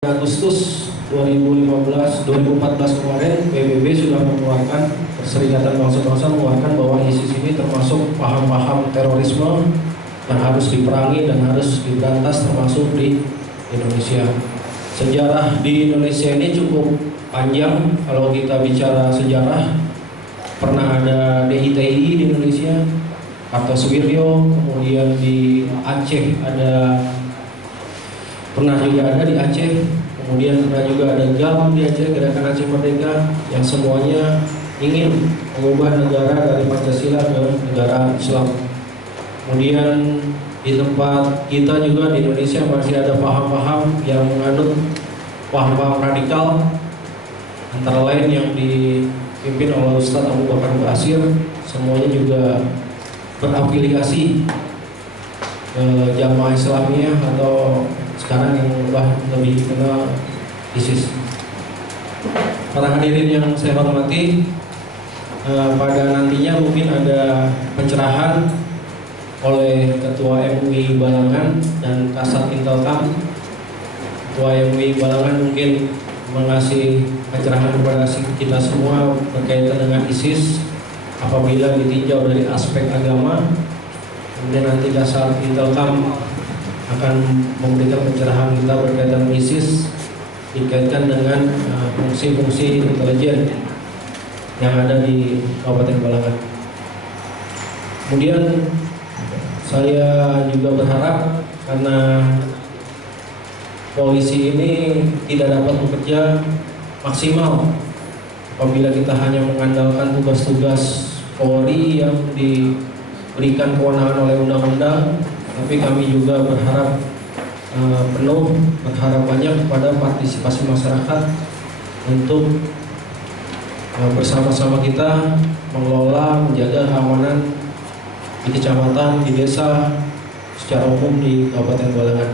Agustus 2014 kemarin PBB sudah mengeluarkan, Perserikatan Bangsa-Bangsa mengeluarkan bahwa ISIS ini termasuk paham-paham terorisme yang harus diperangi dan harus diberantas, termasuk di Indonesia. Sejarah di Indonesia ini cukup panjang. Kalau kita bicara sejarah, pernah ada DITI di Indonesia, Kartosuwiryo, kemudian di Aceh pernah juga ada di Aceh, kemudian pernah juga ada GAM di Aceh, Gerakan Aceh Merdeka, yang semuanya ingin mengubah negara dari Pancasila ke negara Islam. Kemudian di tempat kita juga di Indonesia masih ada paham-paham yang menganut paham-paham radikal, antara lain yang dipimpin oleh Ustadz Abu Bakar Basir, semuanya juga berafiliasi ke Jamaah Islamiyah atau sekarang yang lebih dikenal ISIS. Para hadirin yang saya hormati, pada nantinya mungkin ada pencerahan oleh Ketua MUI Balangan dan Kasat Intelkam. Ketua MUI Balangan mungkin mengasih pencerahan kepada kita semua berkaitan dengan ISIS apabila ditinjau dari aspek agama. Kemudian nanti Kasat Intelkam akan memberikan pencerahan kita berkaitan ISIS dikaitkan dengan fungsi-fungsi intelijen yang ada di Kabupaten Balangan. Kemudian saya juga berharap, karena polisi ini tidak dapat bekerja maksimal apabila kita hanya mengandalkan tugas-tugas Polri yang diberikan kewenangan oleh undang-undang, tapi kami juga berharap berharap banyak kepada partisipasi masyarakat untuk bersama-sama kita mengelola, menjaga keamanan di kecamatan, di desa, secara umum di Kabupaten Balangan.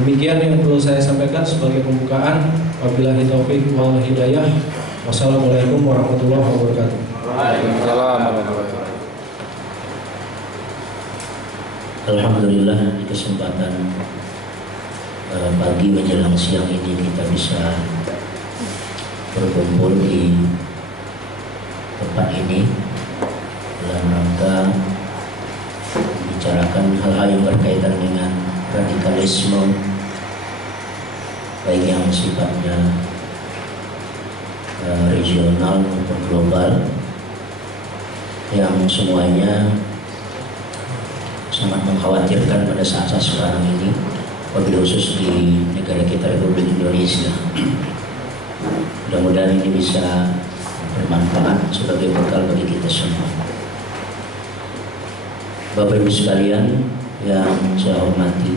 Demikian yang perlu saya sampaikan sebagai pembukaan. Wabillahi taufik wal hidayah. Wassalamualaikum warahmatullahi wabarakatuh. Waalaikumsalam warahmatullahi wabarakatuh. Alhamdulillah, di kesempatan pagi menjelang siang ini kita bisa berkumpul di tempat ini dalam rangka membicarakan hal-hal yang berkaitan dengan radikalisme, baik yang sifatnya regional maupun global, yang semuanya sangat mengkhawatirkan pada saat-saat sekarang ini, wabil khusus di negara kita Republik Indonesia. Mudah-mudahan ini bisa bermanfaat sebagai bekal bagi kita semua. Bapak Ibu sekalian yang saya hormati,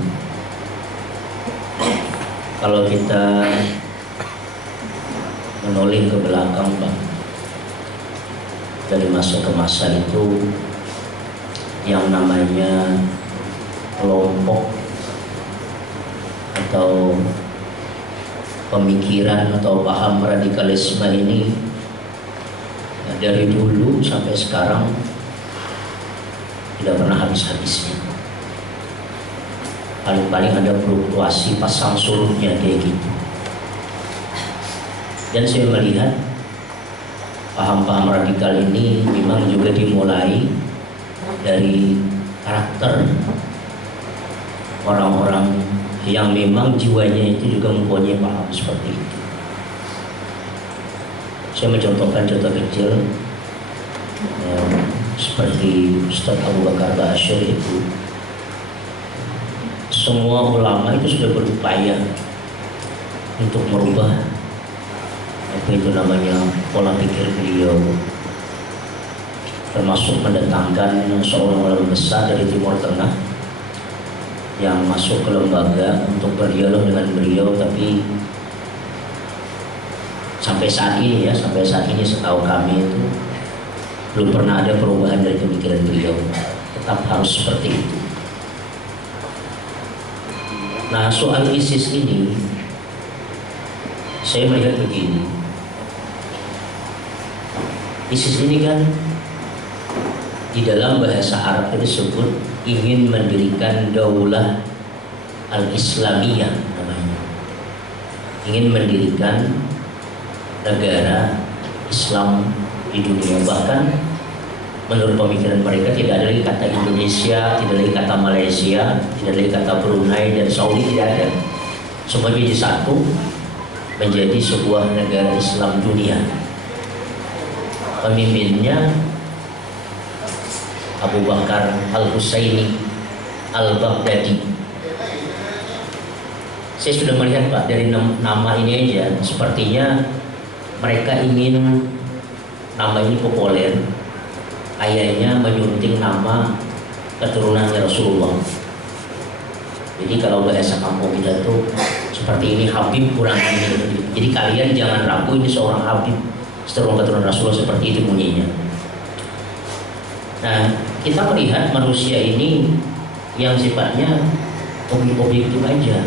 kalau kita menoleh ke belakang, Pak, dari masa ke masa itu, yang namanya kelompok atau pemikiran atau paham radikalisme ini dari dulu sampai sekarang tidak pernah habis-habisnya. Paling-paling ada fluktuasi pasang surutnya kayak gitu. Dan saya melihat paham-paham radikal ini memang juga dimulai dari karakter orang-orang yang memang jiwanya itu juga mempunyai paham seperti itu. Saya mencontohkan contoh kecil seperti Ustadz Abu Bakar Basir itu. Semua ulama itu sudah berupaya untuk merubah apa itu namanya pola pikir beliau, termasuk mendatangkan seorang ulama besar dari Timur Tengah yang masuk ke lembaga untuk berdialog dengan beliau, tapi sampai saat ini setahu kami itu belum pernah ada perubahan dari pemikiran beliau, tetap harus seperti itu. Nah, soal ISIS ini saya melihat begini, ISIS ini kan di dalam bahasa Arab disebut ingin mendirikan daulah al-Islamiyah namanya. ingin mendirikan negara Islam di dunia. Bahkan menurut pemikiran mereka tidak ada lagi kata Indonesia, tidak lagi kata Malaysia, tidak lagi kata Brunei dan Saudi, tidak ada. Semua menjadi satu, menjadi sebuah negara Islam dunia. Pemimpinnya Abu Bakar Al-Husaini Al-Baghdadi. Saya sudah melihat Pak, dari nama ini aja sepertinya mereka ingin nama ini populer. Ayahnya menyunting nama keturunannya Rasulullah. Jadi kalau bahasa kampung kita tuh seperti ini, Habib kurang ini. Jadi kalian jangan ragu, ini seorang Habib keturunan Rasulullah, seperti itu bunyinya. Nah, kita melihat manusia ini yang sifatnya objektif aja.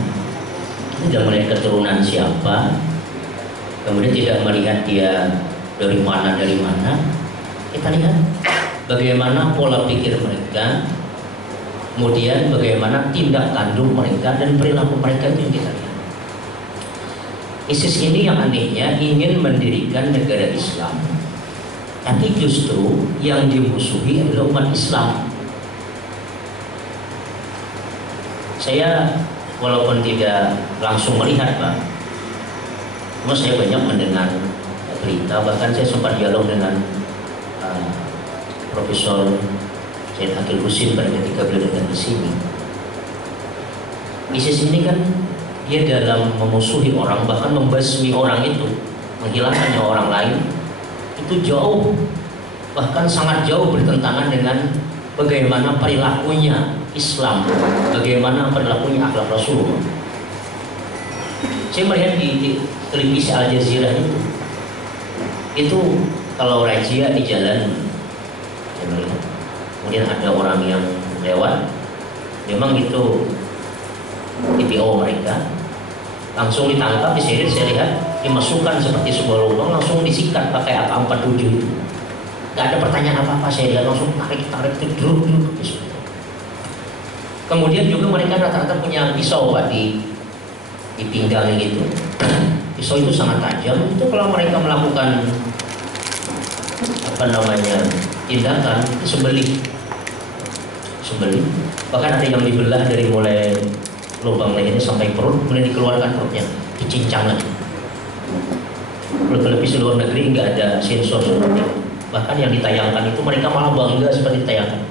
Tidak melihat keturunan siapa, kemudian tidak melihat dia dari mana. Kita lihat bagaimana pola pikir mereka, kemudian bagaimana tindak tanduk mereka dan perilaku mereka, itu yang kita lihat. ISIS ini yang anehnya ingin mendirikan negara Islam, tapi justru yang dimusuhi adalah umat Islam. Saya walaupun tidak langsung melihat Pak, cuma saya banyak mendengar berita, bahkan saya sempat dialog dengan Profesor Syed Akil Husin pada ketika beliau datang ke sini. ISIS ini kan dia dalam memusuhi orang, bahkan membasmi orang itu, menghilangkan nyawa orang lain, itu jauh, bahkan sangat jauh bertentangan dengan bagaimana perilakunya Islam, bagaimana perilakunya akhlak Rasulullah. Saya melihat di televisi Al Jazeera itu kalau razia di jalan, saya melihat, kemudian ada orang yang lewat, memang itu DPO mereka, langsung ditangkap, diseret, saya lihat, dimasukkan seperti sebuah lubang, langsung disikat pakai AK-47 itu. Gak ada pertanyaan apa-apa, saya lihat langsung tarik itu duduk. Kemudian juga mereka rata-rata punya pisau Pak di pinggang gitu. Pisau itu sangat tajam. Itu kalau mereka melakukan tindakan itu sembelih. Bahkan ada yang dibelah dari mulai lubang lehernya sampai perut, kemudian dikeluarkan perutnya, dicincang lagi. Kalau televisi luar negeri nggak ada sensor seperti itu. Bahkan yang ditayangkan itu mereka malah bangga seperti ditayangkan.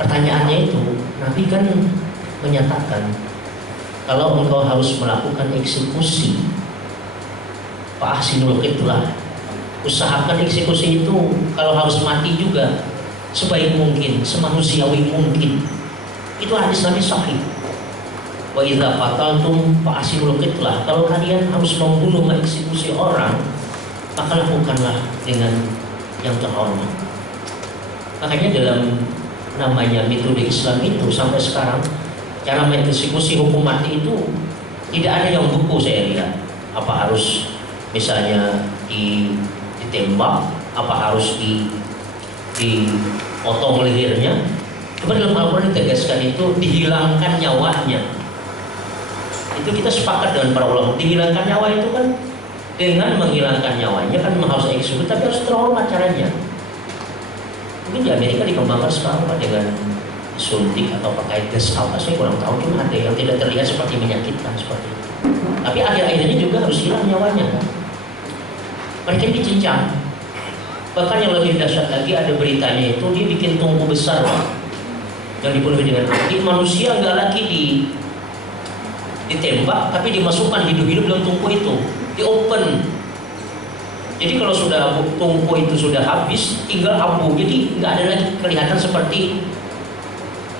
Pertanyaannya itu, Nabi kan menyatakan kalau engkau harus melakukan eksekusi, fa'ahsinul qitlah, usahakan eksekusi itu kalau harus mati juga sebaik mungkin, semanusiawi mungkin. Itu hadis Nabi sahih. Wa idza qataltum fa'ahsinul qitlah, kalau kalian harus membunuh, mengeksekusi orang, maka lakukanlah dengan yang terhormat. Makanya dalam namanya metode Islam itu sampai sekarang cara mengeksekusi hukum mati itu tidak ada yang buku saya lihat. Apa harus misalnya ditembak, apa harus dipotong lehernya. Cuma dalam Al-Quran ditegaskan itu dihilangkan nyawanya. Itu kita sepakat dengan para ulama. Dihilangkan nyawa itu kan dengan menghilangkan nyawanya kan harus eksekusi, tapi harus terhormat caranya. Mungkin di Amerika dikembangkan sekarang Pak dengan suntik atau pakai gas apa, saya kurang tahu, cuma ada yang tidak terlihat seperti menyakitkan seperti itu. Tapi akhir-akhirnya juga harus hilang nyawanya kan. Mereka dicincang. Bahkan yang lebih dahsyat lagi ada beritanya itu dia bikin tungku besar Pak, yang dipenuhi dengan api. Manusia nggak lagi ditembak, tapi dimasukkan hidup-hidup dalam tungku itu, di open. Jadi kalau sudah tungku itu sudah habis, tinggal abu. Jadi nggak ada lagi kelihatan seperti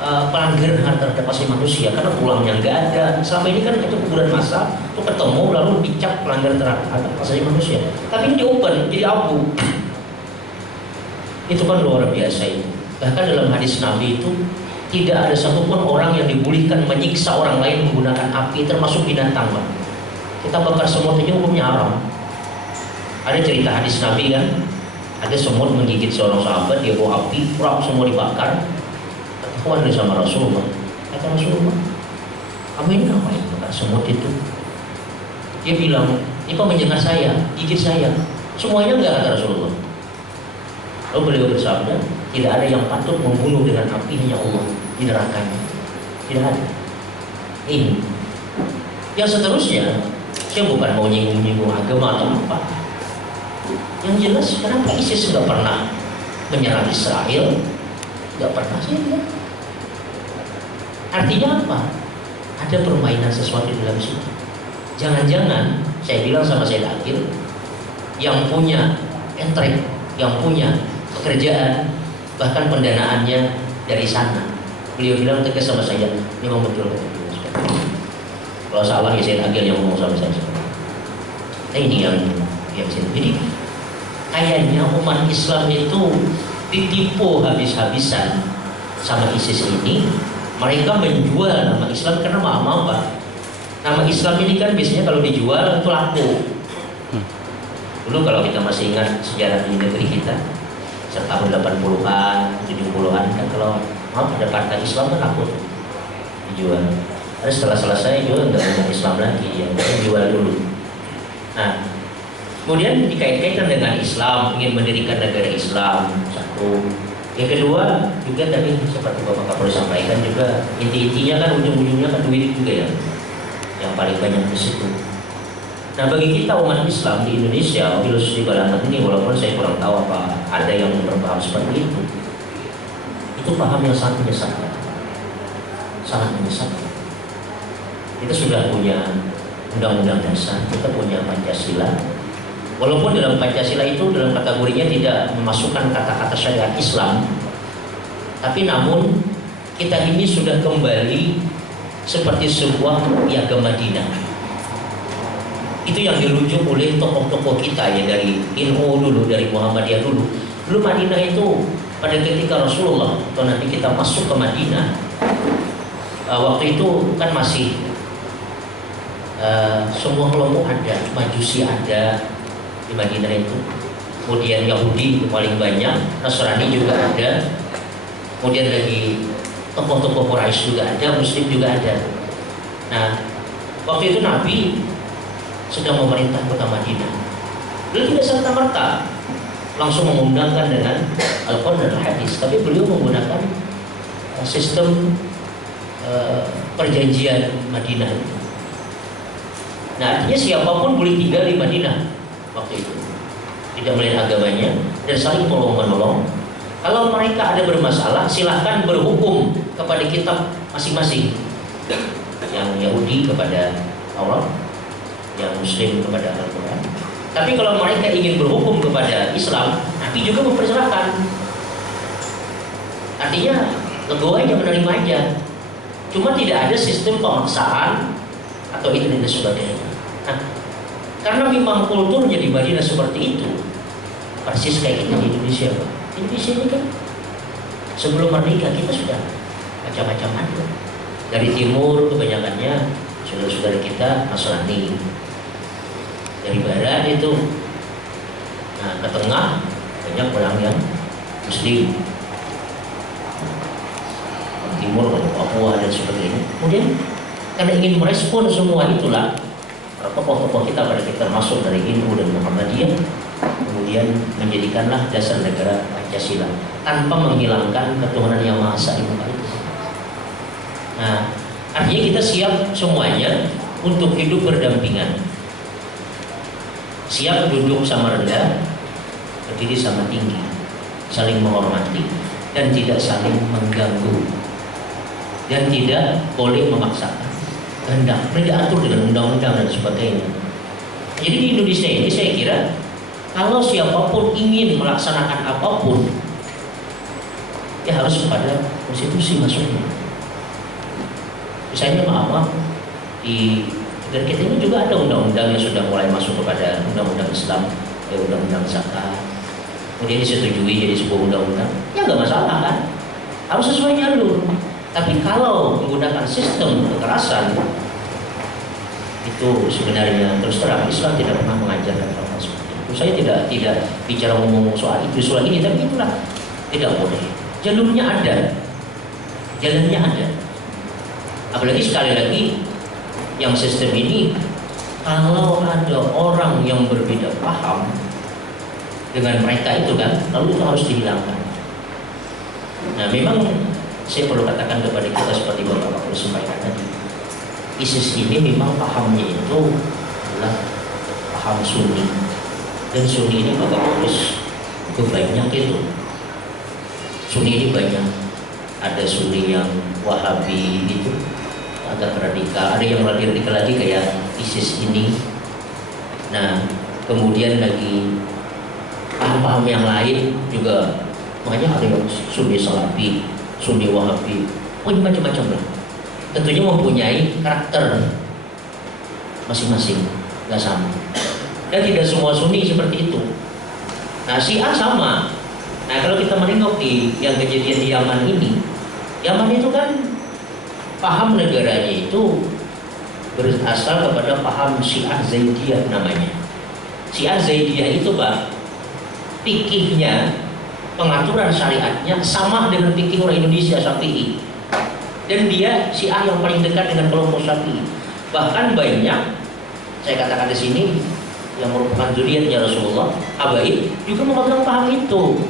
pelanggaran terhadap asasi manusia, karena tulangnya nggak ada. Selama ini kan itu kuburan massal, itu ketemu lalu dicap pelanggaran terhadap asasi manusia. Tapi ini di open, jadi abu. Itu kan luar biasa itu. Bahkan dalam hadis Nabi itu tidak ada satupun orang yang dibolehkan menyiksa orang lain menggunakan api, termasuk binatang Pak. Kita bakar semut itu hukumnya haram. Ada cerita hadis Nabi kan, ada semut menggigit seorang sahabat, dia bawa api, semua dibakar. Ketahuan dia sama Rasulullah. Kata Rasulullah, kamu ini ngapain bakar semut itu? Dia bilang, ini Pak menyengat saya, gigit saya. Semuanya enggak, kata Rasulullah. Lalu beliau bersabda, tidak ada yang patut membunuh dengan apinya Allah di nerakanya. Tidak ada. Ini. Yang seterusnya, saya bukan mau nyinggung-nyinggung agama atau apa. Yang jelas, kenapa ISIS nggak pernah menyerang Israel? Nggak pernah saya lihat. Artinya apa? Ada permainan sesuatu di dalam situ. Jangan-jangan, saya bilang sama Said Akil, yang punya entrek, yang punya pekerjaan, bahkan pendanaannya dari sana. Beliau bilang tegas sama saya, ini mau betul. Kalau salah ya Said Akil yang ngomong sama saya. Nah ini yang jadi kayaknya umat Islam itu ditipu habis-habisan sama ISIS ini. Mereka menjual nama Islam karena maaf Pak, nama Islam ini kan biasanya kalau dijual itu laku. Dulu kalau kita masih ingat sejarah di negeri kita tahun 80-an, 70-an kan kalau maaf ada partai Islam kan laku dijual. Terus setelah selesai jual nggak ada Islam lagi, ya jual dulu. Nah, kemudian dikait-kaitkan dengan Islam, ingin mendirikan negara Islam, satu. Yang kedua juga tadi seperti Bapak Kapolri sampaikan juga inti-intinya kan ujung-ujungnya kan duit juga ya, yang paling banyak di situ. Nah bagi kita umat Islam di Indonesia, khusus di Balangan ini, walaupun saya kurang tahu apa ada yang berpaham seperti itu paham yang sangat menyesatkan, sangat menyesatkan. Kita sudah punya undang-undang dasar, kita punya Pancasila. Walaupun dalam Pancasila itu dalam kategorinya tidak memasukkan kata-kata syariat Islam, tapi namun kita ini sudah kembali seperti sebuah piagam Madinah. Itu yang dirujuk oleh tokoh-tokoh kita ya, dari NU dulu, dari Muhammadiyah dulu. Dulu Madinah itu pada ketika Rasulullah atau nanti kita masuk ke Madinah, waktu itu kan masih semua kelompok ada, Majusi ada di Madinah itu, kemudian Yahudi itu paling banyak, Nasrani juga ada, kemudian lagi tokoh-tokoh Quraisy juga ada, Muslim juga ada. Nah, waktu itu Nabi sedang memerintah kota Madinah. Beliau tidak serta-merta langsung mengundangkan dengan Al-Quran dan Hadis, tapi beliau menggunakan sistem perjanjian Madinah itu. Nah, artinya siapapun boleh tinggal di Madinah waktu itu, tidak melihat agamanya, dan saling tolong-menolong. Kalau mereka ada bermasalah, silahkan berhukum kepada kitab masing-masing. Yang Yahudi kepada Taurat, yang Muslim kepada Al-Quran. Tapi kalau mereka ingin berhukum kepada Islam, Nabi juga mempersilahkan. Artinya legowo aja, menerima aja. Cuma tidak ada sistem pemaksaan atau itu dan sebagainya. Nah, karena memang kulturnya di Madinah seperti itu, persis kayak kita di Indonesia, Pak. Indonesia ini kan sebelum merdeka kita sudah macam-macam ada. Dari timur kebanyakannya saudara-saudara kita Nasrani. Dari barat itu, nah ke tengah banyak orang yang Muslim. Timur, Papua dan sebagainya. Kemudian karena ingin merespon semua itulah, tokoh-tokoh kita pada kita masuk dari NU dan Muhammadiyah, kemudian menjadikanlah dasar negara Pancasila tanpa menghilangkan ketuhanan yang Maha Esa di muka itu. Nah, artinya kita siap semuanya untuk hidup berdampingan, siap duduk sama rendah, berdiri sama tinggi, saling menghormati dan tidak saling mengganggu, dan tidak boleh memaksakan kehendak, diatur dengan undang-undang dan sebagainya. Jadi di Indonesia ini saya kira kalau siapapun ingin melaksanakan apapun, ya harus kepada konstitusi masuknya. Misalnya maaf, di negara kita ini juga ada undang-undang yang sudah mulai masuk kepada undang-undang Islam, undang-undang zakat. Kemudian disetujui jadi sebuah undang-undang, ya nggak masalah kan? Harus sesuai jalur. Tapi kalau menggunakan sistem kekerasan, itu sebenarnya terus terang Islam tidak pernah mengajarkan hal seperti itu. Saya tidak bicara ngomong soal itu soal ini, tapi itulah tidak boleh. Jalurnya ada, jalannya ada. Apalagi sekali lagi yang sistem ini kalau ada orang yang berbeda paham dengan mereka itu kan, lalu itu harus dihilangkan. Nah, memang saya perlu katakan kepada kita seperti Bapak sampaikan tadi, ISIS ini memang pahamnya itu adalah paham Sunni, dan Sunni ini Bapak harus banyak itu. Sunni ini banyak, ada Sunni yang Wahabi gitu, agak radikal, ada yang lebih radikal lagi kayak ISIS ini. Nah, kemudian lagi paham-paham yang lain juga, makanya ada yang Sunni Salafi, Sunni Wahabi, macam-macam lah. Tentunya mempunyai karakter masing-masing, nggak sama. Dan tidak semua Sunni seperti itu. Nah, Syiah sama. Nah, kalau kita menengok di yang kejadian di Yaman ini, Yaman itu kan paham negaranya itu berasal kepada paham Syiah Zaidiyah namanya. Syiah Zaidiyah itu Pak, fikihnya, pengaturan syariatnya sama dengan fikih orang Indonesia Syafi'i. Dan dia Syiah yang paling dekat dengan kelompok Syafi'i. Bahkan banyak, saya katakan di sini, yang merupakan zuriatnya Rasulullah, habaib juga memegang paham itu.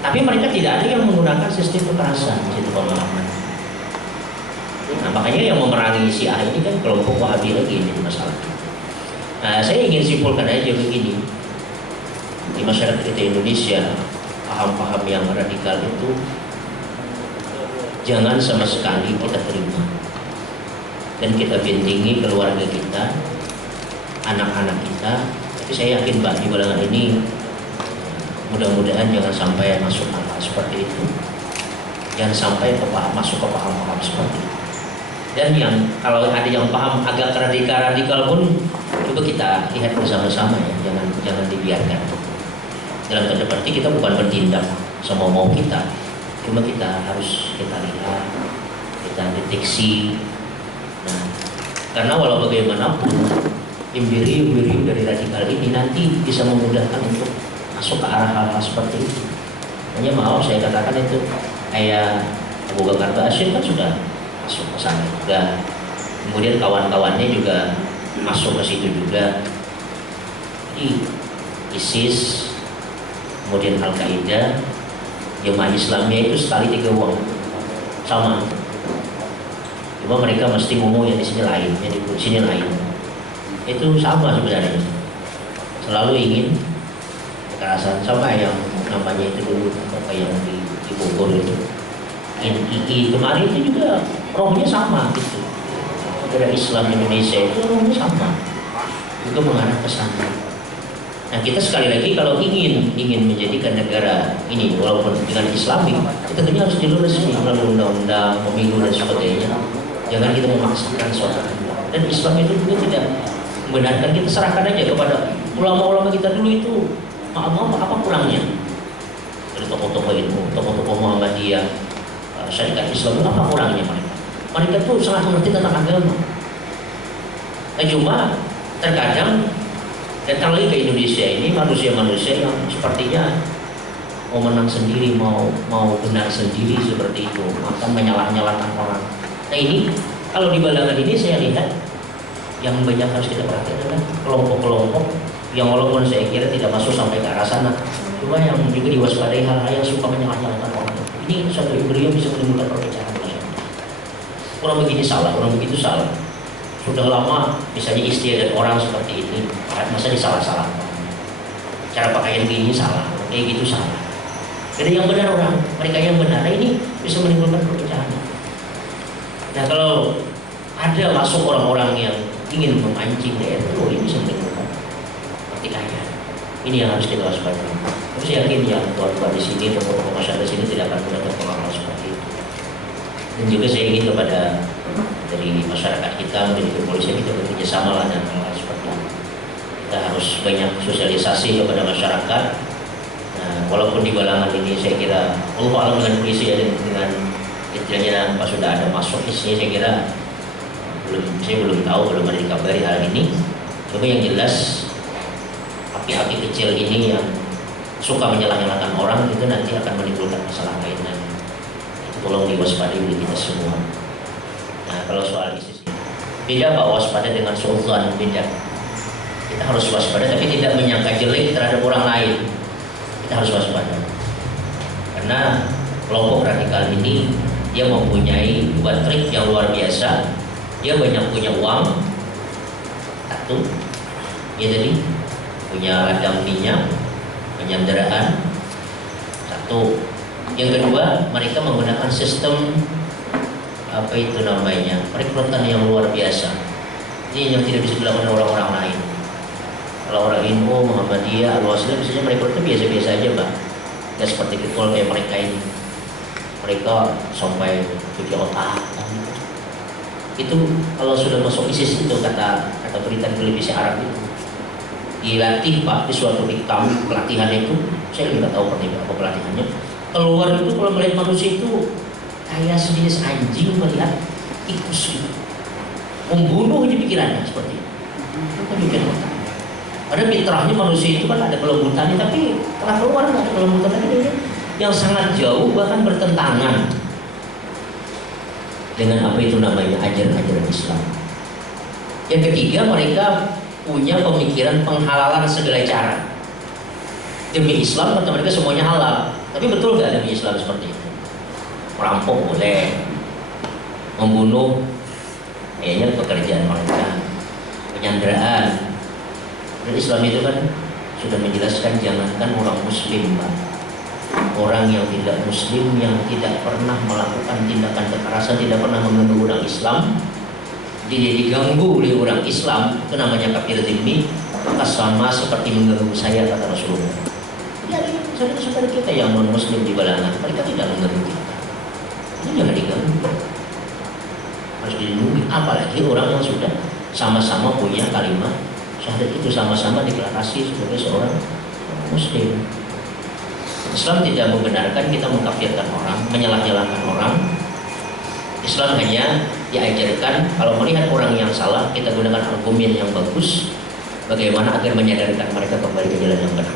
Tapi mereka tidak ada yang menggunakan sistem kekerasan, gitu pemahaman. Nah, makanya yang memerangi Syiah ini kan kelompok Wahabi lagi ini masalah. Nah, saya ingin simpulkan aja begini, di masyarakat kita Indonesia, paham-paham yang radikal itu jangan sama sekali kita terima, dan kita bentengi keluarga kita, anak-anak kita. Tapi saya yakin Pak, di bilangan ini mudah-mudahan jangan sampai masuk hal seperti itu, jangan sampai masuk ke paham-paham seperti itu. Dan yang kalau ada yang paham agak radikal pun coba kita lihat bersama-sama ya, jangan dibiarkan. Dalam tanda petik kita bukan bertindak semau mau kita, cuma kita harus kita lihat, kita deteksi. Nah, karena walau bagaimanapun imbiri-imbiri dari radikal ini nanti bisa memudahkan untuk masuk ke arah hal-hal seperti itu. Hanya maaf saya katakan itu kayak Abu Bakar Ba'asyir kan sudah masuk ke sana juga, kemudian kawan-kawannya juga masuk ke situ juga. Jadi ISIS, kemudian Al-Qaeda, jemaah Islamnya itu sekali 3 uang sama. Cuma mereka mesti ngomong yang di sini lain, yang di sini lain. Itu sama sebenarnya. Selalu ingin kekerasan, sama yang namanya itu dulu apa yang di Bogor itu. NII kemarin itu juga rohnya sama gitu. Negara Islam Indonesia itu rohnya sama, juga mengarah ke sana. Nah, kita sekali lagi kalau ingin menjadikan negara ini walaupun dengan Islami, kita tentunya harus dilurus melalui undang-undang, pemilu dan sebagainya. Jangan kita memaksakan suatu. Dan Islam itu juga tidak membenarkan, kita serahkan aja kepada ulama-ulama kita dulu itu. Maaf apa kurangnya? Dari tokoh-tokoh ilmu, tokoh-tokoh Muhammadiyah, syarikat Islam, apa kurangnya mereka? Mereka tuh sangat mengerti tentang agama. Nah, cuma terkadang datang lagi ke Indonesia ini manusia-manusia yang sepertinya mau menang sendiri, mau benar sendiri seperti itu, maka menyalah-nyalahkan orang. Nah, ini kalau di balangan ini saya lihat yang banyak harus kita perhatikan adalah kelompok-kelompok yang walaupun saya kira tidak masuk sampai ke arah sana, cuma yang juga diwaspadai hal-hal yang suka menyalah-nyalahkan orang. Ini suatu embrio bisa menimbulkan perpecahan. Orang begini salah, orang begitu salah. Sudah lama misalnya istiadat orang seperti ini, masa disalah-salahkan. Cara pakaian gini salah, kayak gitu salah. Jadi yang benar orang, mereka yang benar. Nah, ini bisa menimbulkan perpecahan. Nah, kalau ada masuk orang-orang yang ingin memancing daerah itu, ini bisa menimbulkan pertikaian. Ini yang harus kita waspadai. Terus yakin ya tuan-tuan di sini, tokoh-tokoh masyarakat sini tidak akan mudah terpengaruh seperti itu. Dan juga saya ingin kepada dari masyarakat kita, dari kepolisian kita bekerja sama lah dan hal seperti itu. Kita harus banyak sosialisasi kepada masyarakat. Nah, walaupun di balangan ini saya kira Allah alam dengan polisi ya, dengan istilahnya pas sudah ada masuk isinya, saya kira saya belum tahu, belum ada dikabari hal ini. Cuma yang jelas api-api kecil ini yang suka menyalah-nyalahkan orang itu nanti akan menimbulkan masalah lainnya. Itu tolong diwaspadai oleh kita semua. Nah, kalau soal ISIS ini Beda Pak waspada dengan suudzon, beda. Kita harus waspada tapi tidak menyangka jelek terhadap orang lain. Kita harus waspada. Karena kelompok radikal ini dia mempunyai dua trik yang luar biasa. Dia banyak punya uang, satu, ya jadi punya ladang minyak, penyanderaan, satu. Yang kedua, mereka menggunakan sistem apa itu namanya, perekrutan yang luar biasa. Ini yang tidak bisa dilakukan orang-orang lain. Kalau orang NU, Muhammadiyah, Al-Wasliyah biasanya merekrutnya biasa-biasa aja Pak. Tidak seperti kitol kayak mereka ini. Mereka sampai cuci otak. Itu kalau sudah masuk ISIS itu kata berita di televisi Arab itu dilatih Pak di suatu diktam pelatihan itu, saya nggak tahu apa pelatihannya. Keluar itu kalau melihat manusia itu kayak sejenis anjing melihat tikus itu, membunuh aja pikirannya seperti itu. Kan juga otak. Padahal fitrahnya manusia itu kan ada kelembutannya, tapi setelah keluar nggak ada kelembutannya yang sangat jauh bahkan bertentangan dengan apa itu namanya ajaran-ajaran Islam. Yang ketiga, mereka punya pemikiran penghalalan segala cara. Demi Islam kata mereka semuanya halal. Tapi betul nggak demi Islam seperti itu? Merampok boleh, membunuh kayaknya pekerjaan mereka, penyanderaan. Dan Islam itu kan sudah menjelaskan jangankan orang Muslim Pak, orang yang tidak Muslim yang tidak pernah melakukan tindakan kekerasan, tidak pernah mengganggu orang Islam, dia diganggu oleh orang Islam, itu namanya kafir dzimmi, maka sama seperti mengganggu saya kata Rasulullah. Jadi saudara-saudara kita yang non Muslim di Balangan, mereka tidak mengganggu kita. Ini jangan diganggu, harus dilindungi. Apalagi orang yang sudah sama-sama punya kalimat syahadat itu, sama-sama deklarasi sebagai seorang Muslim. Islam tidak membenarkan kita mengkafirkan orang, menyalah-nyalahkan orang. Islam hanya diajarkan kalau melihat orang yang salah, kita gunakan argumen yang bagus, bagaimana agar menyadarkan mereka kembali ke jalan yang benar.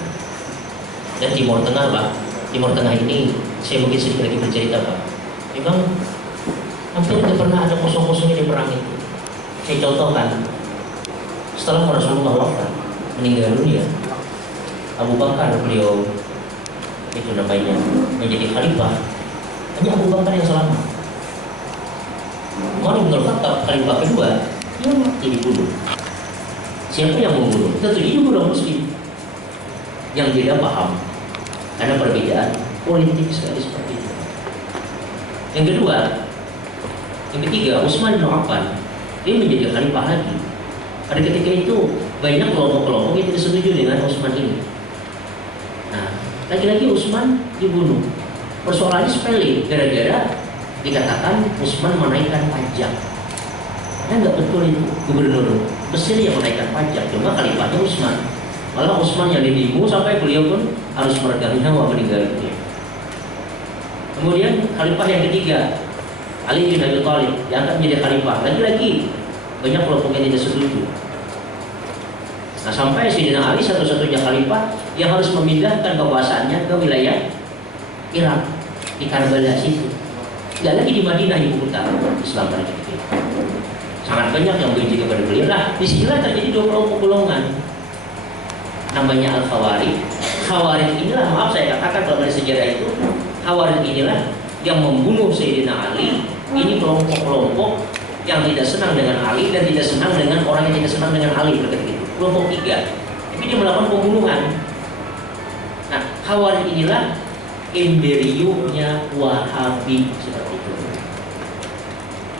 Dan Timur Tengah Pak, Timur Tengah ini saya mungkin sedikit lagi bercerita Pak. Memang hampir tidak pernah ada kosong-kosongnya di perang itu. Saya contohkan, setelah Rasulullah wafat, meninggal dunia, Abu Bakar beliau itu namanya menjadi khalifah, hanya Abu Bakar yang selamat. Umar bin Khattab khalifah kedua, dia mati dibunuh. Siapa yang membunuh? Tentu dia juga orang Muslim yang tidak paham karena perbedaan politik sekali seperti itu. Yang kedua, yang ketiga, Utsman bin Affan dia menjadi khalifah lagi. Pada ketika itu banyak kelompok-kelompok yang tidak setuju dengan Utsman ini. Nah, lagi-lagi Utsman dibunuh. Persoalannya sepele, gara-gara dikatakan Utsman menaikkan pajak. Karena nggak betul itu, gubernur Mesir yang menaikkan pajak, cuma khalifahnya Utsman. Malah Utsman yang didemo sampai beliau pun harus meregang nyawa meninggal dunia. Kemudian khalifah yang ketiga, Ali bin Abi Thalib diangkat menjadi khalifah. Lagi-lagi banyak kelompok yang tidak setuju. Nah, sampai Sayyidina Ali satu-satunya khalifah yang harus memindahkan kekuasaannya ke wilayah Irak, di Karbala situ. Tidak lagi di Madinah ibu kota Islam pada ketika itu. Sangat banyak yang benci kepada beliau. Nah, disinilah terjadi dua kelompok golongan. Namanya Al-Khawarij. Khawarij inilah, maaf saya katakan kalau dari sejarah itu, Khawarij inilah yang membunuh Sayyidina Ali. Ini kelompok-kelompok yang tidak senang dengan Ali dan tidak senang dengan orang yang tidak senang dengan Ali pada ketika itu. Kelompok tiga. Tapi dia melakukan pembunuhan. Nah, Khawarij inilah embryunya Wahabi seperti itu.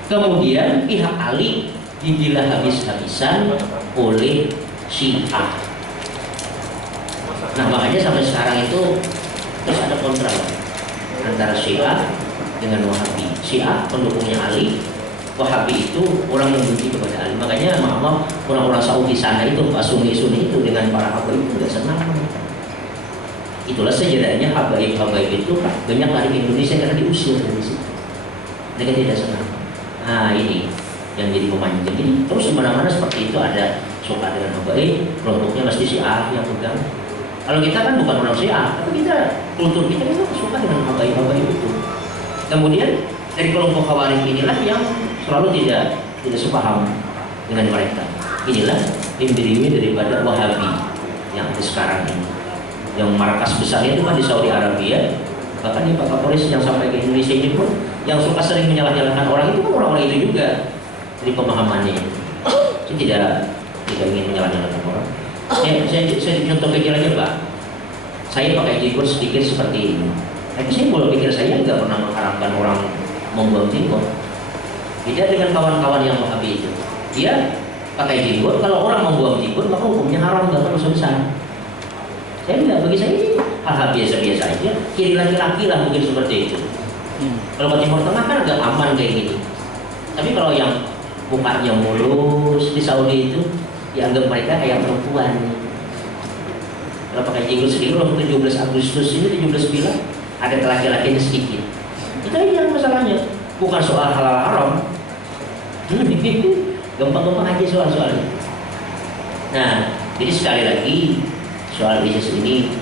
Kemudian pihak Ali digila habis-habisan oleh Syiah. Nah, makanya sampai sekarang itu terus ada kontra antara Syiah dengan Wahabi. Syiah pendukungnya Ali, Wahabi itu orang yang benci kepada Ali. Makanya maaf orang-orang Saudi sana itu, Pak Sunni-Sunni itu dengan para Habaib itu tidak senang. Itulah sejarahnya Habaib itu banyak lari ke Indonesia karena diusir dari situ. Mereka tidak senang. Nah, ini yang jadi pemanjang. Jadi terus mana-mana seperti itu ada suka dengan Habaib, kelompoknya pasti Syiah yang pegang. Kalau kita kan bukan orang Syiah, tapi kita kultur kita itu suka dengan Habaib itu. Kemudian dari kelompok Khawarij inilah yang selalu tidak sepaham dengan mereka. Inilah imbi-imbi daripada Wahabi yang ada sekarang ini. Yang markas besarnya itu kan di Saudi Arabia. Bahkan di Pak Kapolres yang sampai ke Indonesia ini pun yang suka sering menyalah-nyalahkan orang itu kan orang-orang itu juga. Jadi pemahamannya itu. Saya tidak ingin menyalah-nyalahkan orang. Saya contoh kecil aja Pak. Saya pakai jenggot sedikit seperti ini. Tapi saya pola pikir saya nggak pernah mengharapkan orang membuang jenggot. Beda dengan kawan-kawan yang Wahabi itu. Dia pakai jenggot, kalau orang membuang jenggot maka hukumnya haram, nggak perlu besar. Saya tidak, bagi saya ini hal-hal biasa-biasa aja. Kiri laki-laki lah mungkin seperti itu. Kalau buat Timur Tengah kan agak aman kayak gini. Tapi kalau yang mukanya mulus di Saudi itu dianggap mereka kayak perempuan. Kalau pakai jenggot sedikit, waktu 17 Agustus ini 17 bulan ada laki-lakinya sedikit. Itu aja masalahnya, bukan soal halal haram. Gampang-gampang aja soal-soalnya. Nah, jadi sekali lagi soal ISIS ini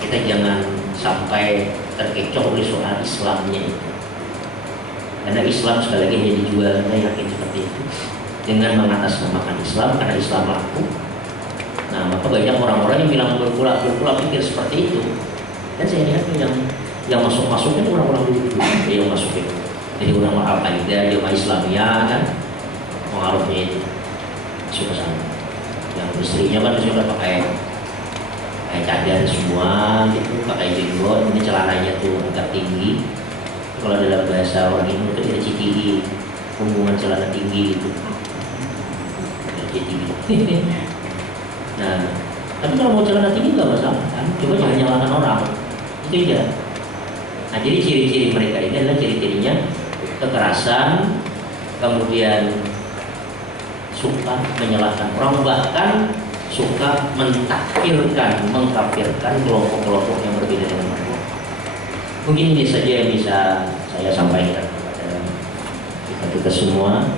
kita jangan sampai terkecoh oleh soal Islamnya itu. Karena Islam sekali lagi hanya dijual, saya yakin seperti itu. Dengan mengatasnamakan Islam, karena Islam laku. Nah, maka banyak orang-orang yang bilang berpula pikir seperti itu. Dan saya lihat yang masuk itu orang-orang dulu yang masuk itu. Jadi orang Al-Qaeda, jamaah Islamiyah kan, pengaruhnya itu masuk ke sana. Yang istrinya kan sudah pakai cadar semua, gitu, pakai jenggot, ini celananya tuh agak tinggi. Kalau dalam bahasa orang ini itu ada CTI, hubungan celana tinggi gitu. Nah, tapi kalau mau celana tinggi nggak masalah kan, coba jangan nyalakan orang, itu aja. Nah, jadi ciri-ciri mereka ini adalah ciri-cirinya kekerasan, kemudian suka menyalahkan orang, bahkan suka mengkafirkan kelompok-kelompok yang berbeda dengan mereka. Mungkin ini saja yang bisa saya sampaikan kepada kita semua.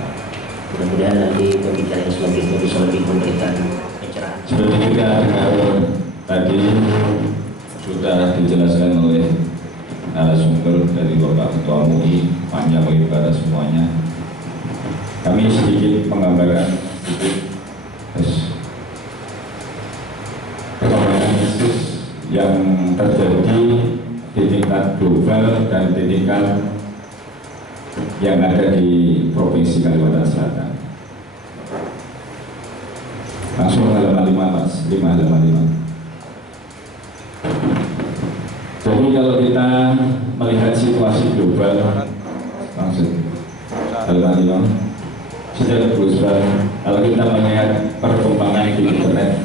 Mudah-mudahan nanti pembicara yang selanjutnya bisa lebih memberikan pencerahan. Seperti kita dengar tadi sudah dijelaskan oleh narasumber dari Bapak Ketua MUI, panjang lebar semuanya. Kami sedikit menggambarkan perkembangan ISIS yang terjadi di tingkat global dan di tingkat yang ada di Provinsi Kalimantan Selatan. Langsung halaman 5, Mas. 5 halaman 5. Jadi kalau kita melihat situasi global, langsung halaman 5. Secara global, kalau kita melihat perkembangan di internet,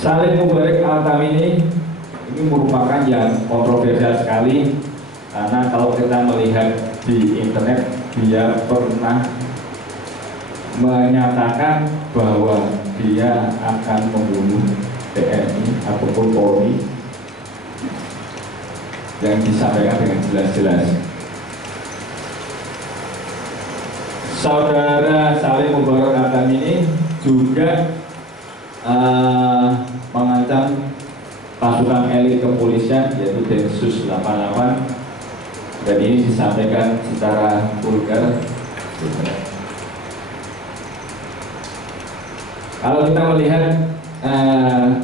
Salim Mubarak Al-Tamimi ini merupakan yang kontroversial sekali, karena kalau kita melihat di internet, dia pernah menyatakan bahwa dia akan membunuh TNI ataupun Polri, yang disampaikan dengan jelas-jelas. Saudara Salim Mubarak Al-Tamimi juga mengancam pasukan elit kepolisian yaitu Densus 88, dan ini disampaikan secara vulgar. Kalau kita melihat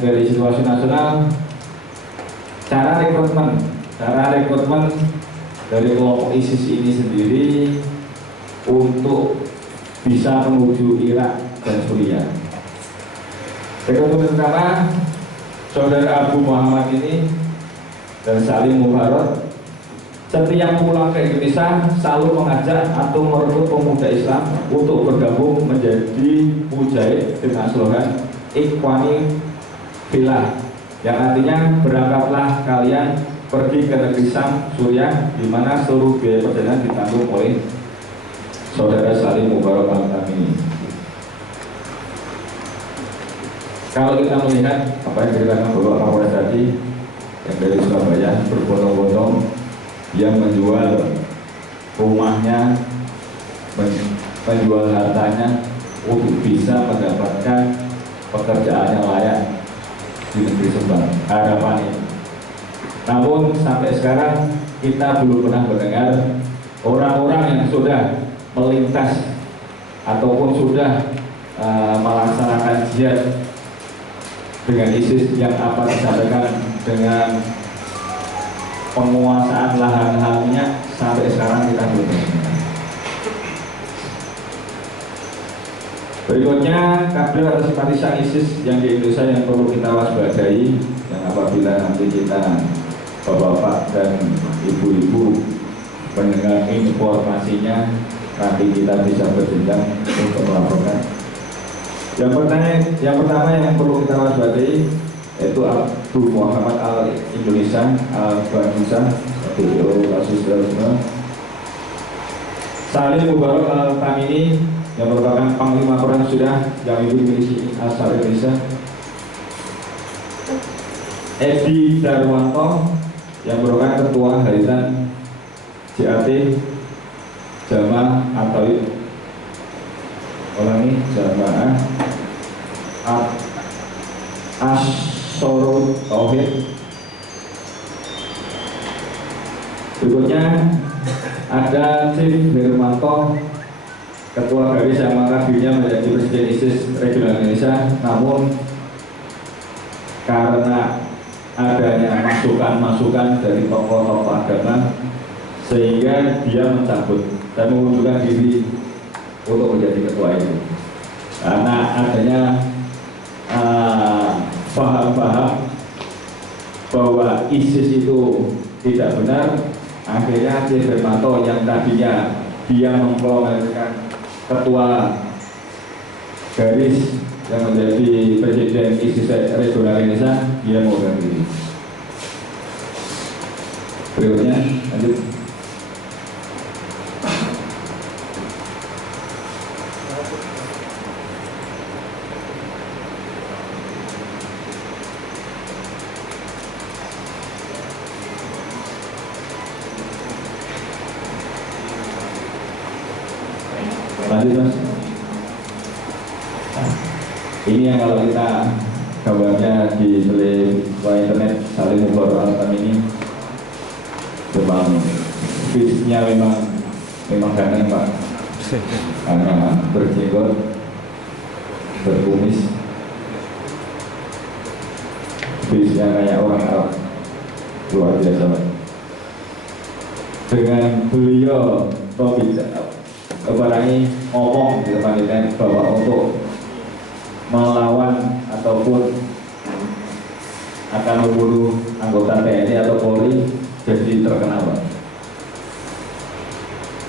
dari situasi nasional, cara rekrutmen dari kelompok ISIS ini sendiri untuk bisa menuju Irak dan Suriah. Rekrutmen pertama, saudara Abu Muhammad ini dan Salim Mubarak setiap pulang ke Indonesia selalu mengajak atau merekrut pemuda Islam untuk bergabung menjadi mujahid dengan slogan Ikhwani Fillah, yang artinya berangkatlah kalian pergi ke negeri Syam, Suriah, di mana seluruh biaya perjalanan ditanggung oleh saudara Salim Mubarak Al-Tamimi. Kalau kita melihat apa yang dikatakan Bapak Kapolres tadi, yang dari Surabaya berbondong-bondong yang menjual rumahnya, menjual hartanya untuk bisa mendapatkan pekerjaan yang layak di negeri Sumbar. Harapan ini. Namun sampai sekarang kita belum pernah mendengar orang-orang yang sudah melintas ataupun sudah melaksanakan jihad dengan ISIS yang apa disampaikan dengan penguasaan lahan-lahannya, sampai sekarang kita belum dengar. Berikutnya, kader atau simpatisan ISIS yang di Indonesia yang perlu kita waspadai, yang apabila nanti kita bapak-bapak dan ibu-ibu mendengar informasinya, nanti kita bisa berjenjang untuk melaporkan. Yang pertama yang perlu kita waspadai yaitu Abu Muhammad al-Indonesia al-Banusa BO kasus terorisme. Salim Mubarak al-Tamimi yang merupakan Panglima Perang Sudah yang ibu milisi asal Indonesia. Edi Darwanto yang merupakan Ketua Harian JAT Jamaah atau Jamaah As-Sorut Tauhid. Berikutnya ada Chief Hermanto, Ketua Garis yang mengangkat dirinya menjadi Presiden ISIS Regional Indonesia, namun karena adanya masukan-masukan dari tokoh-tokoh agama sehingga dia mencabut dan mengundurkan diri untuk menjadi ketua itu. Karena adanya paham-paham bahwa ISIS itu tidak benar, akhirnya Chief Hermanto yang tadinya dia mengklonkan ketua garis yang menjadi Presiden ISIS Regional Indonesia, dia mau ganti. Berikutnya lanjut. Lanjut Mas. Ini yang kalau kita gambarnya di internet Salim Mubarak al-Tamimi ini memang fisiknya memang ganteng Pak, karena berjenggot, berkumis, fisiknya kayak orang Arab, luar biasa Pak. Dengan beliau kebarangi ngomong di depan kita bahwa untuk melawan ataupun akan membunuh anggota TNI atau Polri jadi terkenal.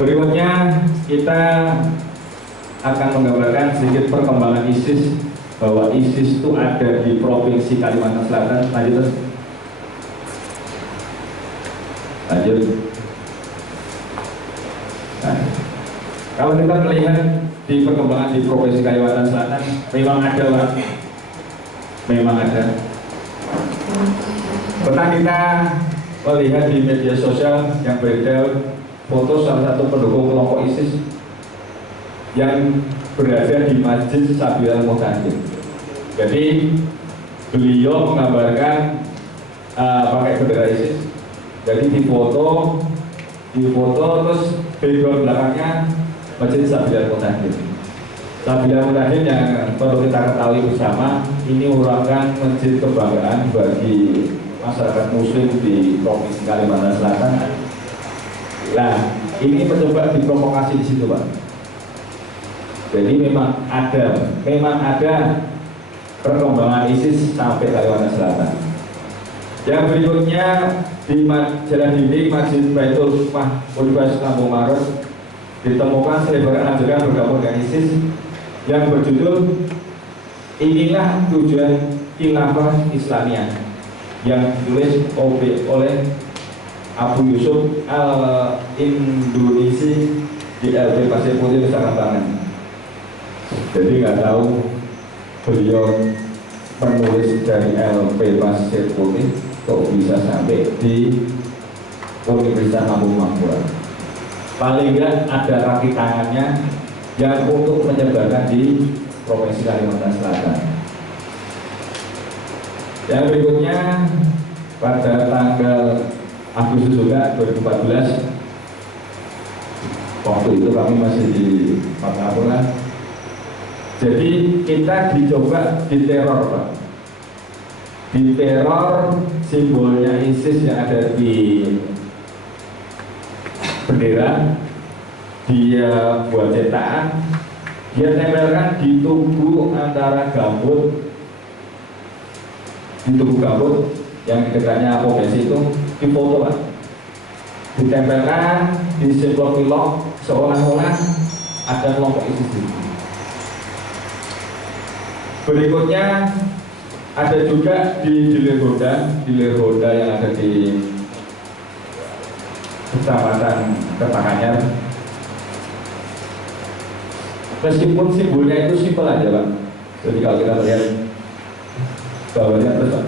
Berikutnya kita akan menggambarkan sedikit perkembangan ISIS, bahwa ISIS itu ada di Provinsi Kalimantan Selatan. Lanjut. Nah, kalau kita melihat di perkembangan di Provinsi Kalimantan Selatan, memang ada Pak. Memang ada. Pernah kita melihat di media sosial yang beredar foto salah satu pendukung kelompok ISIS yang berada di Masjid Sabil Al-Muhtadin. Jadi beliau menggambarkan pakai bendera ISIS. Jadi di foto terus background belakangnya Masjid Sabil Al-Muhtadin. Sabil Al-Muhtadin yang perlu kita ketahui bersama, ini merupakan masjid kebanggaan bagi masyarakat Muslim di Provinsi Kalimantan Selatan. Nah, ini mencoba diprovokasi di situ, Pak. Jadi memang ada perkembangan ISIS sampai Kalimantan Selatan. Yang berikutnya di Jalan Dinding Masjid Baitul Hikmah Universitas Kampung Maros ditemukan selebaran ajaran bergabung dengan ISIS yang berjudul "Inilah Tujuan Khilafah Islamiyah" yang ditulis oleh Abu Yusuf al-Indonesi di LP Pasir Putih Nusa Kambangan. Jadi nggak tahu beliau menulis dari LP Pasir Putih kok bisa sampai di Universitas Kampung Mangkurat. Paling nggak ada kaki tangannya yang untuk menyebarkan di Provinsi Kalimantan Selatan. Yang berikutnya pada tanggal Agustus juga 2014. Waktu itu kami masih di Mapolda. Jadi kita dicoba diteror, Pak. Diteror, simbolnya ISIS yang ada di bendera, dia buat cetakan, dia tempelkan di tubuh antara gambut, di tubuh gambut yang dekatnya Polres itu, di foto, Pak. Ditempelkan di semplok-pilok seolah-olah ada kelompok ISIS itu. Berikutnya ada juga di Lehoda yang ada di Kecamatan Karanganyar. Meskipun simbolnya itu simpel aja, Pak. Jadi kalau kita lihat bawahnya terus, Pak,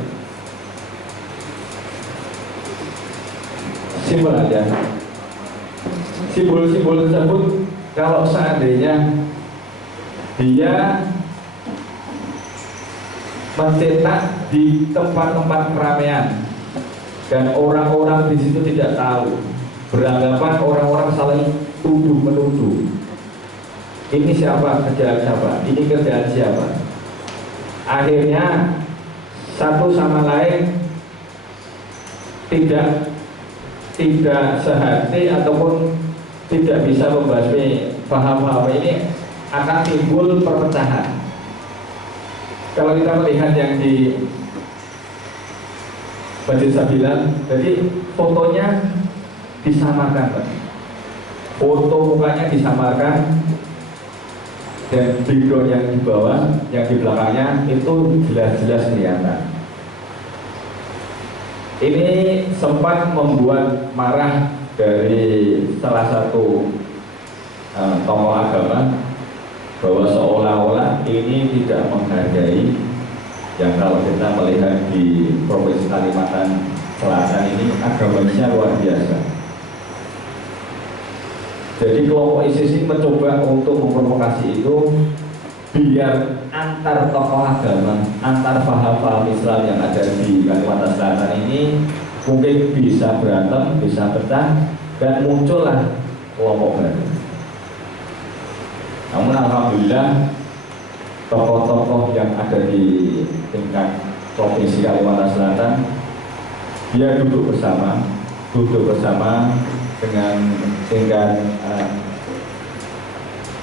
simpel aja. Simbol-simbol tersebut kalau seandainya dia mencetak di tempat-tempat keramaian dan orang-orang di situ tidak tahu, beranggapan orang-orang saling tuduh-menuduh, ini siapa, kerjaan siapa, ini kerjaan siapa, akhirnya satu sama lain tidak sehati ataupun tidak bisa membasmi paham-paham ini, akan timbul perpecahan. Kalau kita melihat yang di Masjid Sabilan, jadi fotonya disamakan, Pak. Foto mukanya disamakan, dan background yang di bawah, yang di belakangnya itu jelas-jelas kelihatan. Ini sempat membuat marah dari salah satu tokoh agama, bahwa seolah-olah ini tidak menghargai yang kalau kita melihat di Provinsi Kalimantan Selatan ini agamanya luar biasa. Jadi kelompok ISIS ini mencoba untuk memprovokasi itu biar antar tokoh agama, antar paham-paham Islam yang ada di Kalimantan Selatan ini mungkin bisa berantem, bisa pecah, dan muncullah kelompok baru. Namun alhamdulillah tokoh-tokoh yang ada di tingkat Provinsi Kalimantan Selatan, dia duduk bersama dengan tingkat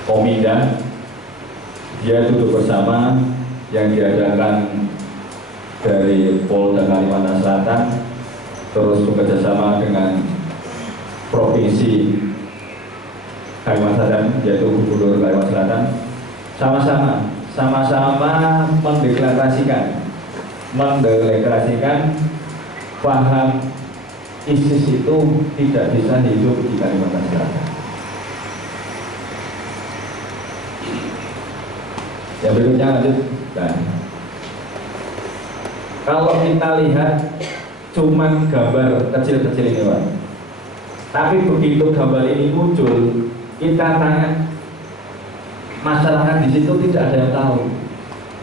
Komida, dia duduk bersama yang diadakan dari Polda Kalimantan Selatan, terus bekerjasama dengan Provinsi Kalimantan Selatan, yaitu Gubernur Kalimantan Selatan, sama-sama mendeklarasikan paham ISIS itu tidak bisa hidup di Kalimantan Selatan. Yang berikutnya lanjut. Nah, kalau kita lihat cuman gambar kecil-kecil ini, Pak, tapi begitu gambar ini muncul, kita tanya masyarakat di situ, tidak ada yang tahu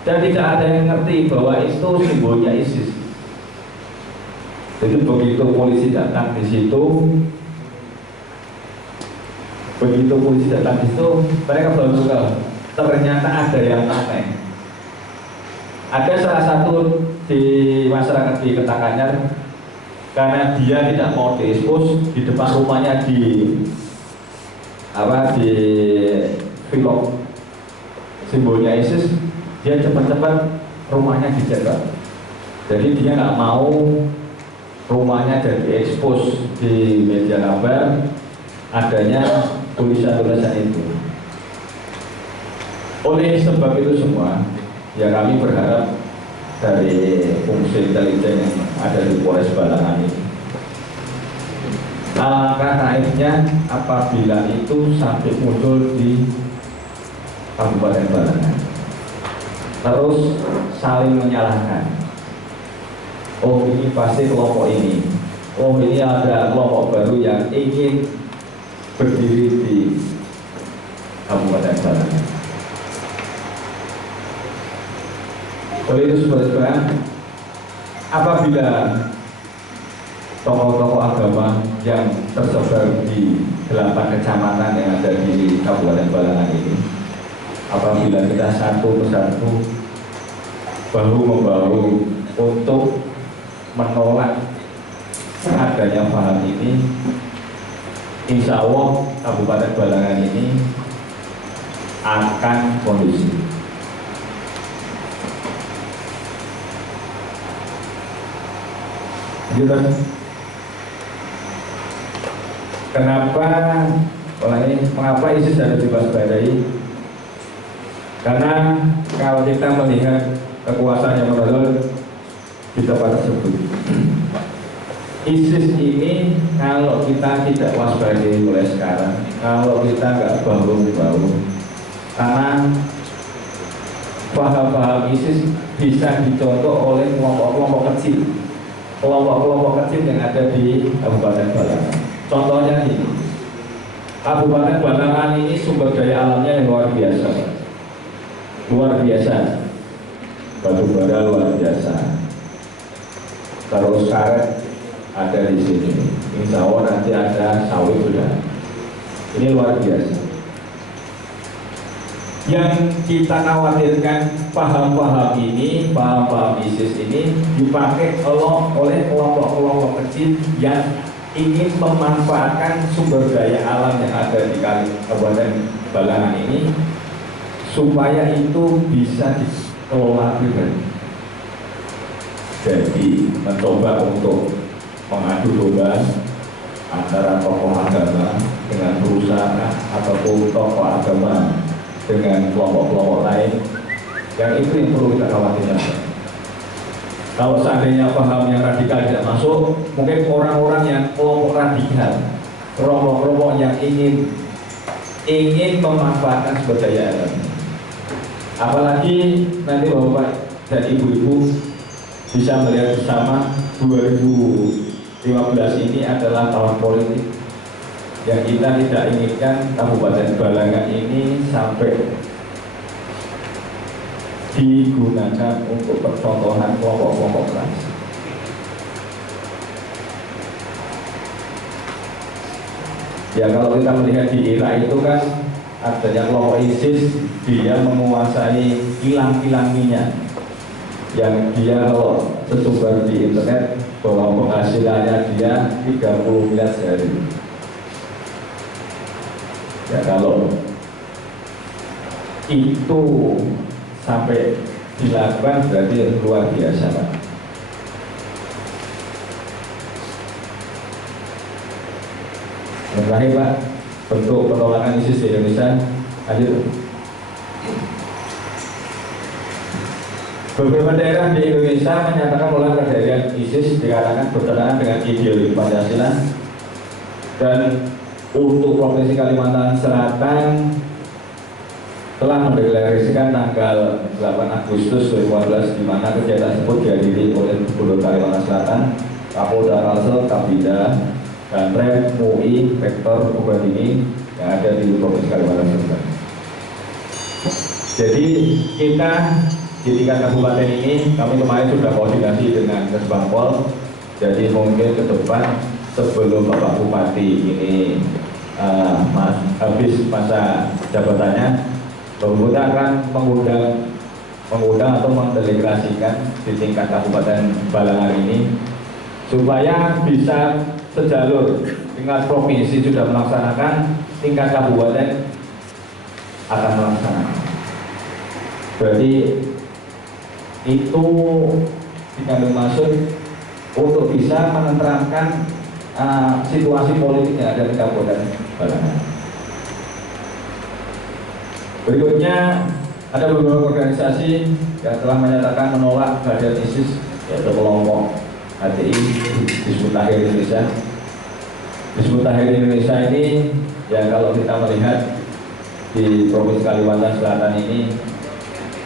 dan tidak ada yang ngerti bahwa itu simbolnya ISIS. Jadi begitu polisi datang di situ, mereka baru tahu ternyata ada yang aneh. Ada salah satu di masyarakat di Karanganyar, karena dia tidak mau diekspos, di depan rumahnya di vlog simbolnya ISIS, dia cepat-cepat rumahnya dijaga. Jadi dia nggak mau rumahnya jadi ekspos di media kabar adanya tulisan-tulisan itu. Oleh sebab itu semua, ya kami berharap dari fungsi intelijen yang ada di Polres Balangan ini, langkah naiknya apabila itu sampai muncul di Kabupaten Balangan, terus saling menyalahkan. Oh, ini pasti kelompok ini. Oh, ini ada kelompok baru yang ingin berdiri di Kabupaten Balangan. Oleh itu, saudara-saudara, apabila tokoh-tokoh agama yang tersebar di 8 kecamatan yang ada di Kabupaten Balangan ini, apabila kita satu persatu bahu-membahu untuk menolak adanya paham ini, insya Allah Kabupaten Balangan ini akan kondusif. Mengapa ISIS harus diwaspadai? Karena kalau kita melihat kekuasaan yang menonjol di tempat tersebut, ISIS ini kalau kita tidak waspadai mulai sekarang, kalau kita nggak bahu-bahu, karena paham-paham ISIS bisa dicontoh oleh kelompok-kelompok kecil yang ada di Kabupaten Balangan. Contohnya ini, Kabupaten Balangan ini sumber daya alamnya yang luar biasa, batu bara luar biasa, terus karet ada di sini, insya Allah nanti ada sawit sudah, ini luar biasa. Yang kita khawatirkan paham-paham ISIS ini dipakai oleh kelompok-kelompok kecil yang ingin memanfaatkan sumber daya alam yang ada di Kabupaten Balangan ini supaya itu bisa dikelola pribadi. Jadi mencoba untuk mengadu domba antara tokoh agama dengan perusahaan ataupun tokoh agama dengan kelompok-kelompok lain, yang itu yang perlu kita khawatirkan. Kalau seandainya paham yang radikal tidak masuk, mungkin orang-orang yang kelompok radikal, kelompok-kelompok yang ingin memanfaatkan sumber daya alam. Apalagi nanti Bapak dan Ibu-ibu bisa melihat bersama 2015 ini adalah tahun politik yang kita tidak inginkan Kabupaten Balangan ini sampai digunakan untuk percontohan kelompok-kelompok keras. Ya kalau kita melihat di Irak itu kan adanya kelompok ISIS, dia menguasai kilang-kilang minyak yang dia kalau tersebar di internet bahwa penghasilannya dia 30 miliar sehari. Ya kalau itu sampai dilakukan berarti luar biasa, Pak. Terakhir, Pak, bentuk penolakan ISIS di Indonesia. Lanjut. Beberapa daerah di Indonesia menyatakan mulai kejadian ISIS dikatakan bertentangan dengan ideologi Pancasila, dan untuk Provinsi Kalimantan Selatan telah mendeklarasikan tanggal 8 Agustus 2015 di mana kegiatan tersebut dihadiri oleh Gubernur Kalimantan Selatan, Kapolda Kalsel, Kabinda, dan Rem MUI Rektor Ubadini yang ada di Provinsi Kalimantan Selatan. Jadi kita di tingkat kabupaten ini, kami kemarin sudah koordinasi dengan Kesbangpol. Jadi mungkin ke depan sebelum Bapak Bupati ini habis masa jabatannya, kita akan mengundang atau mendelegasikan di tingkat Kabupaten Balangan ini supaya bisa sejalur. Tingkat provinsi sudah melaksanakan, tingkat kabupaten akan melaksanakan. Berarti itu dikandung maksud untuk bisa menenteramkan situasi politik yang ada di Kabupaten Balangan. Berikutnya ada beberapa organisasi yang telah menyatakan menolak kehadiran ISIS, yaitu kelompok HTI, Hizbut Tahrir Indonesia. Hizbut Tahrir Indonesia ini, ya kalau kita melihat di Provinsi Kalimantan Selatan ini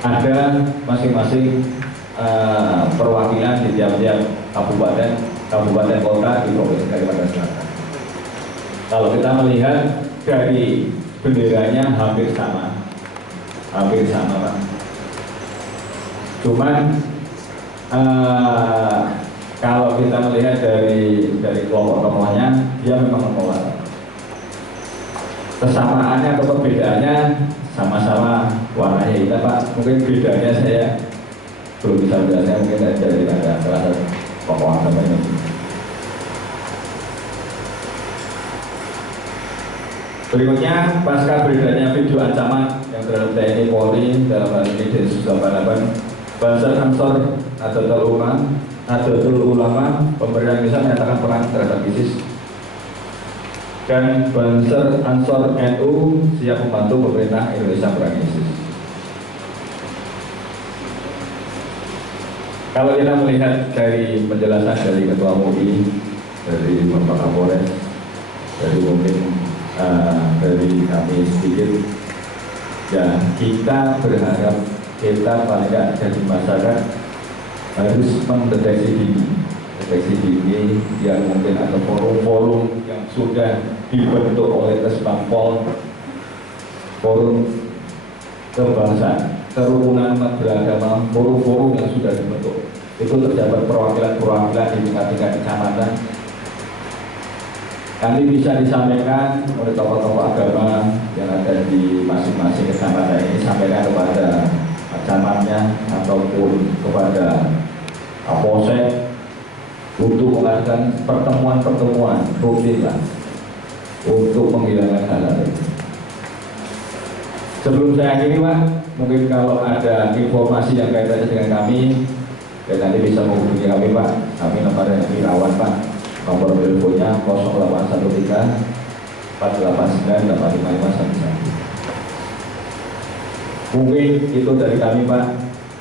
ada masing-masing perwakilan di tiap-tiap kabupaten kota di Provinsi Kalimantan Selatan. Kalau kita melihat dari benderanya hampir sama, Pak. Cuman Kalau kita melihat dari kelompok tokohnya, dia memang menolak. Kesamaannya atau perbedaannya sama-sama warnanya hitam Pak. Mungkin bedanya saya belum bisa menjelaskan, mungkin dari ada salah satu tokoh agama ini. Berikutnya, pasca beredarnya video ancaman yang terhadap TNI Polri dalam hal ini Densus 88, Banser Ansor Nahdlatul Ulama, pemerintah Indonesia menyatakan perang terhadap ISIS, dan Banser Ansor NU siap membantu pemerintah Indonesia perang ISIS. Kalau kita melihat dari penjelasan dari Ketua MUI, dari Bapak Kapolres, dari mungkin dari kami sedikit, ya kita berharap kita paling tidak dari masyarakat harus mendeteksi dini yang mungkin ada forum-forum yang sudah dibentuk oleh Kesbangpol, forum kebangsaan, kerukunan umat beragama, forum-forum yang sudah dibentuk itu terdapat perwakilan-perwakilan di tingkat-tingkat kecamatan. Nanti bisa disampaikan oleh tokoh-tokoh agama yang ada di masing-masing kecamatan ini, sampaikan kepada camatnya ataupun kepada Kapolsek untuk mengadakan pertemuan-pertemuan rutin lah untuk menghilangkan hal-hal ini. Sebelum saya akhiri Pak, mungkin kalau ada informasi yang kaitannya dengan kami, dan nanti bisa menghubungi kami Pak. Kami nomornya Irawan Pak. Nomor teleponnya 0813 489 855 Mungkin itu dari kami Pak.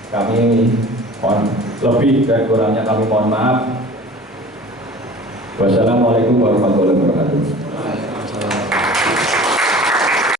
Kami lebih dan kurangnya kami mohon maaf. Wassalamualaikum warahmatullahi wabarakatuh.